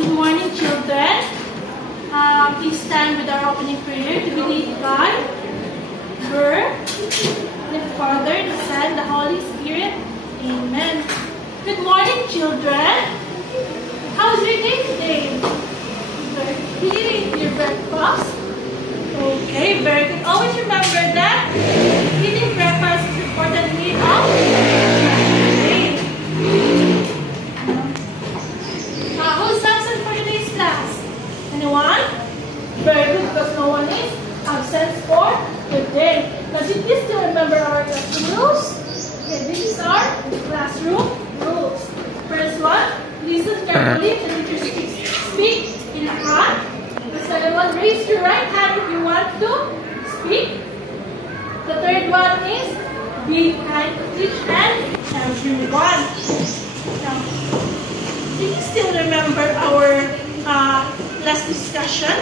Good morning, children. Please stand with our opening prayer to be led by the Father, the Son, the Holy Spirit. Amen. Good morning, children. How's your day today? Did you eat your breakfast? Okay, very good. Always remember that eating breakfast is important to eat of day. Who's absent for today's class? Anyone? Very good, because no one is absent for today. Now, did you still remember our classroom rules? Okay, this is our classroom rules. First one, listen carefully to the teacher speak in front. The second one, raise your right hand if you want to speak. The third one is be kind to each and everyone. Now, do you still remember our last discussion?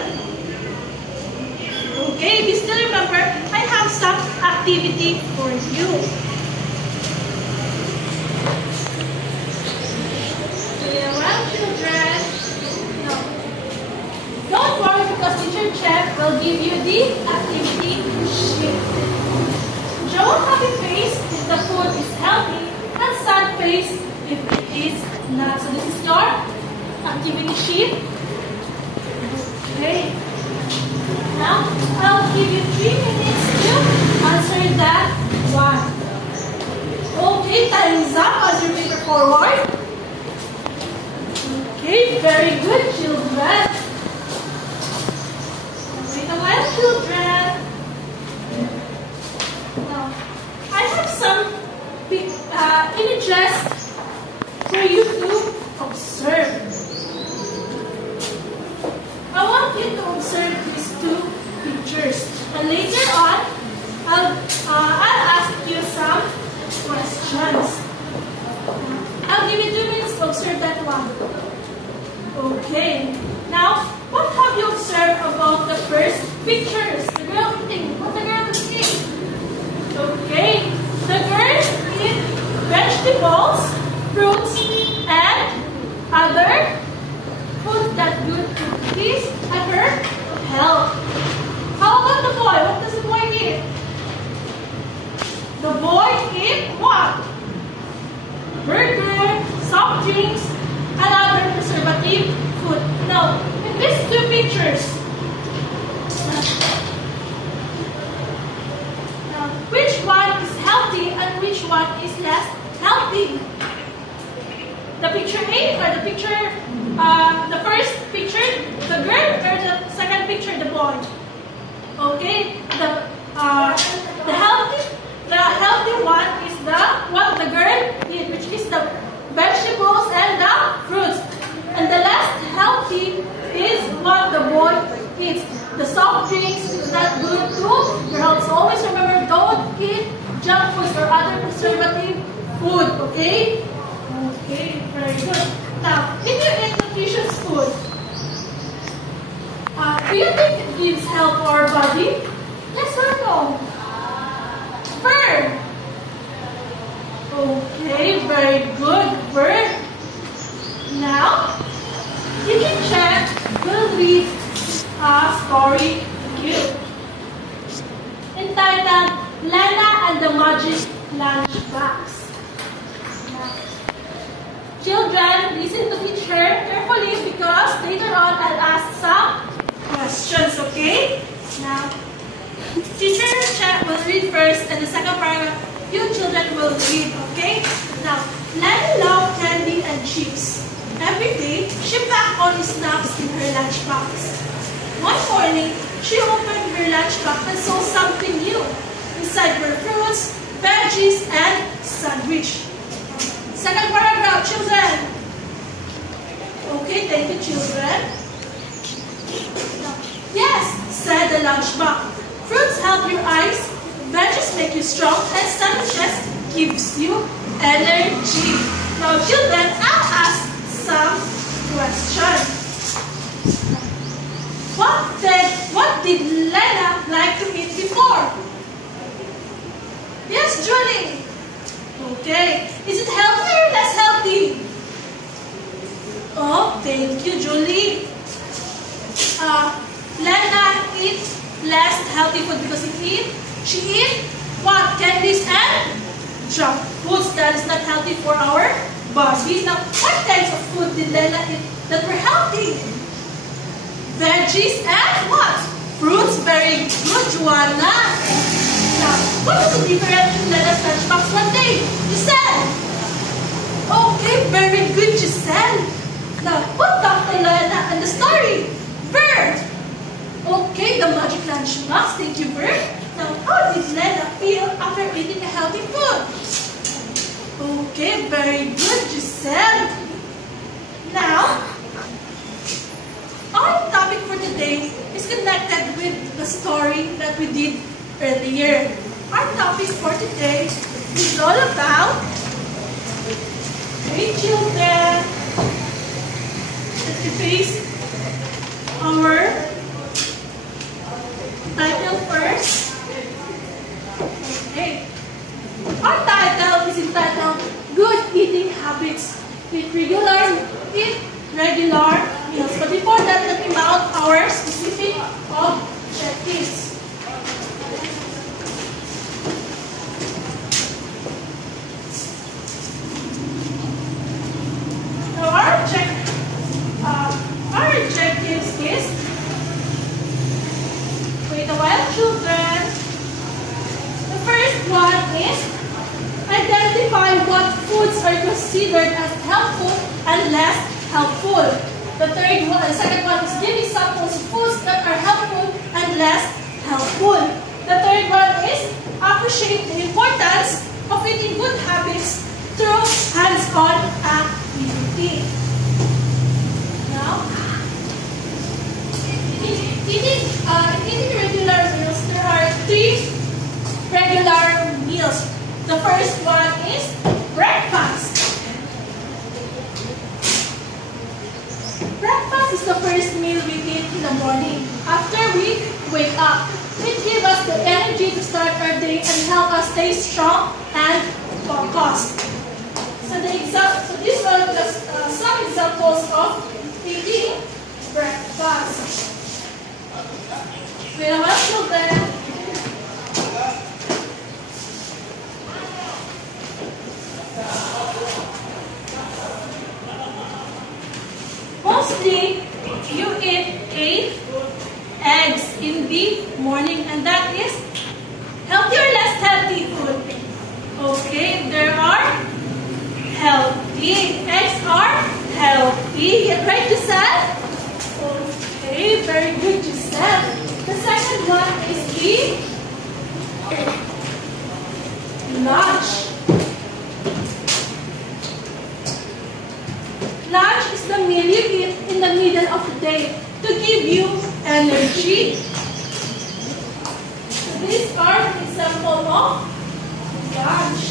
Okay, if you still remember, I have some activity for you. Well, children, don't worry because Teacher Chef will give you the activity sheet. Draw a happy face if the food is healthy and sad face if it is not. So this is your activity sheet. Okay. Now, I'll give you 3 minutes to answer that one. Okay, time is up as you move forward. Okay, very good, children. Wait a while, children. Now, I have some images for you to observe. I want you to observe these 2 pictures. And later on, I'll ask you some questions. I'll give you 2 minutes to observe that one. Okay. Now, what have you observed about the first pictures? The girl eating. What the girl is eating? Okay. The girl eats vegetables, fruits, and other food that good to his and her health. How about the boy? What does the boy eat? The boy eats what? Burger, soft drinks, and other preservative food. Now, in these 2 pictures, which one is healthy and which one is less healthy? The picture A or the picture, the first picture, the girl, or the second picture, the boy? Okay, the healthy one is what the girl eats, which is the vegetables and the fruits. And the less healthy is what the boy eats. The soft drinks is not good to your health. So always remember, don't eat junk foods or other preservative food. Okay? Okay, very good. Now, if you eat nutritious food, do you think it gives health to our body? Yes or no? Bird. Okay, very good, bird. Now, you can check, we'll read a story to you entitled Lena and the Magic Lunchbox. Children, listen to teacher carefully because later on I'll ask some questions, okay? Now, teacher will read first and the second paragraph you children will read, okay? Now, Lena loved candy and chips. Every day, she packed all the snacks in her lunchbox. One morning, she opened her lunchbox and saw something new. Inside were fruits, veggies, and sandwich. Second paragraph, children. Okay, thank you, children. Yes, said the lunchbox. Fruits help your eyes, veggies make you strong, and sandwiches gives you energy. Now, children, I'll ask some questions. What did Lena like to eat before? Yes, Julie. Okay. Is it healthy or less healthy? Oh, thank you, Julie. Lena eats less healthy food because she eats what? Candies and junk foods that is not healthy for our body. Now, what kinds of food did Lena eat that were healthy? Veggies and what? Fruits. Very good, Joanna. Now, what was the difference in Lena's lunchbox one day? Giselle. Okay, very good, Giselle. Now, what Dr. Lena and the story? Bert. Okay, the magic lunchbox. Thank you, Bert. Now, how did Lena feel after eating a healthy food? Okay, very good, Giselle. Now, our topic for today is connected with the story that we did earlier. Our topic for today is all about great children. Let me face our title first. Okay. Our title is entitled Good Eating Habits. Eat regular meals. But before that, let me mount our specific objectives. Now our objectives is, wait a while, children. The first one is identify what foods are considered as helpful and less helpful. The second one is give examples of foods that are helpful and less helpful. The third one is appreciate the importance of eating good habits through hands-on activity. Now, eating regular meals, there are 3 regular meals. The first one is breakfast. Breakfast is the first meal we eat in the morning after we wake up. It gives us the energy to start our day and help us stay strong and focused. So these are some examples of eating breakfast. Wait a while, children. Mostly, you eat 8 eggs in the morning, and that is healthy or less healthy food. Okay, there are healthy. Eggs are healthy. Right, Giselle? Okay, very good, Giselle. The second one is the lunch. Lunch is the meal you eat in the middle of the day to give you energy. So these are an example of lunch.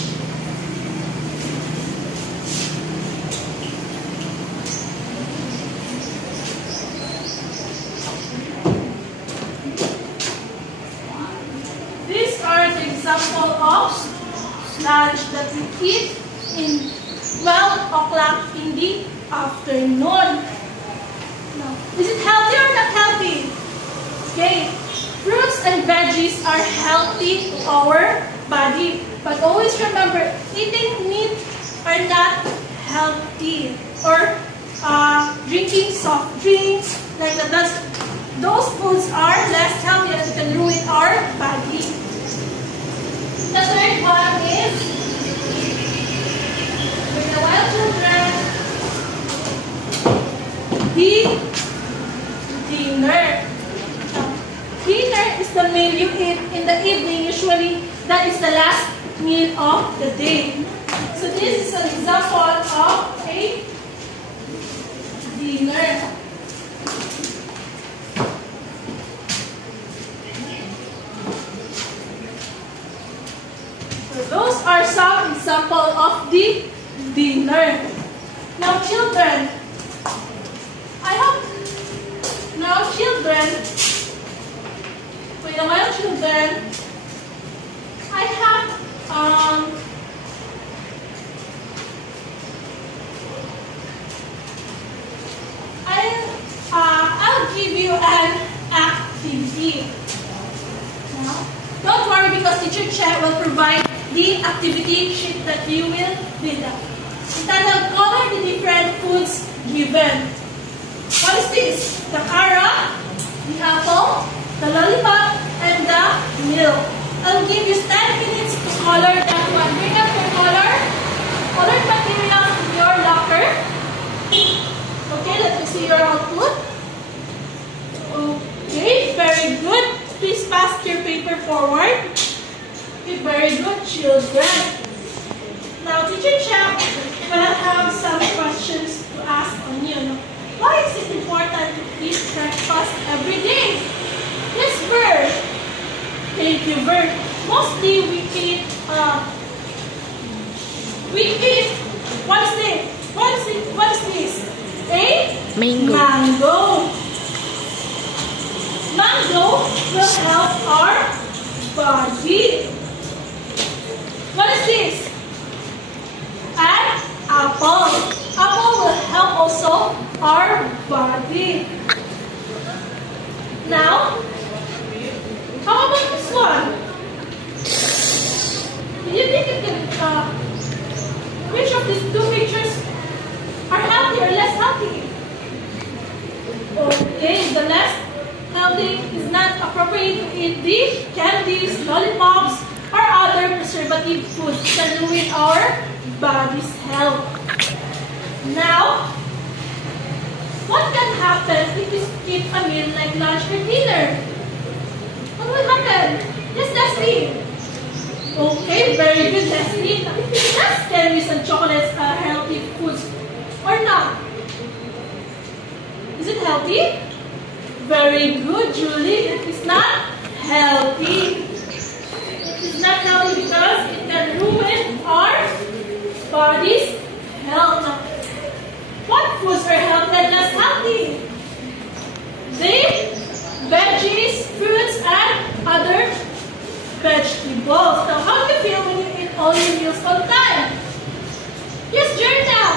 These are an example of lunch that we eat in 12 o'clock in the afternoon. Now, is it healthy or not healthy? Okay, fruits and veggies are healthy to our body. But always remember, eating meat are not healthy. Or drinking soft drinks, like that. Those foods are less healthy and can ruin our body. The third one is with the wild children, the dinner. Dinner is the meal you eat in the evening. Usually, that is the last meal of the day. So this is an example of a dinner. So those are some examples of the dinner. Now, children, wait a while, children, I have activity. Don't worry because Teacher Che will provide the activity sheet that you will read up. Entitled, color the different foods given. What is this? The carrot, the apple, the lollipop, and the milk. I'll give you 10 minutes to color that one. Bring up your colored materials in your locker. Okay, let me see your output. Okay, very good. Please pass your paper forward. Okay, very good, children. Now, Teacher Che will have some questions to ask on you. Why is it important to eat breakfast every day? Yes, Bert. Thank you, Bert. Mostly we eat, what is this? What is this? A mango. Mango will help our body. What is this? An apple. Apple will help also our body. Now, how about this one? Do you think you can, which of these two pictures are healthy or less healthy? Okay, the less healthy is not appropriate to eat the candies, lollipops, or other preservative foods that ruin our body's health. Now, what can happen if you skip a meal like lunch or dinner? What will happen? Yes, Leslie. Okay, very good, Leslie. Does candies and chocolates are healthy foods or not? Is it healthy? Very good, Julie. It is not healthy. It is not healthy because it can ruin our body's health. What foods are healthy and less healthy? The veggies, fruits, and other vegetables. Now, how do you feel when you eat all your meals on time? Yes, Journal.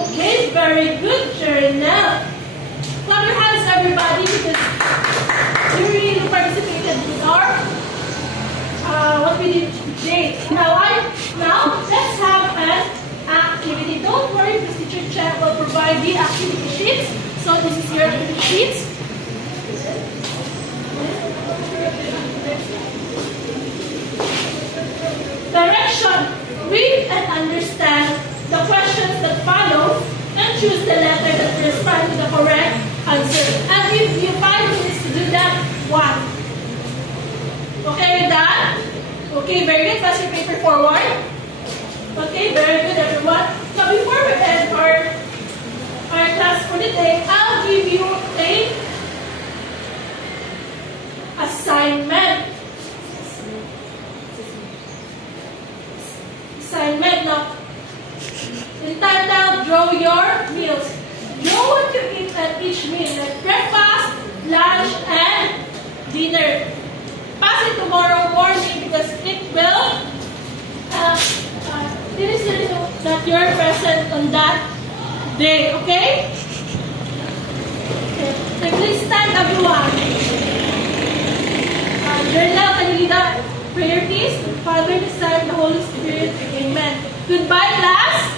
Okay, very good, Journal. Clap your hands, everybody, because you really participated with our what we did today. Now let's have an activity. Don't worry, because Teacher Che will provide the activity sheets. So this is your activity sheets. Direction. Read and understand the questions that follow and choose the letter that corresponds to the correct answer. I'll give you 5 minutes to do that one. Okay with that? Okay, very good. Pass your paper forward. Okay, very good, everyone. Now, before we end our class for the day, I'll give you a assignment. Now, entitled Draw Your Meals. Draw what you eat at each meal, like breakfast, lunch, and dinner. Pass it tomorrow morning because it will, it is the reason that you're present on that day, okay? Okay, please stand, everyone. Journal, can you lead the prayer, please? Father, the Son, the Holy Spirit. Amen. Goodbye, class.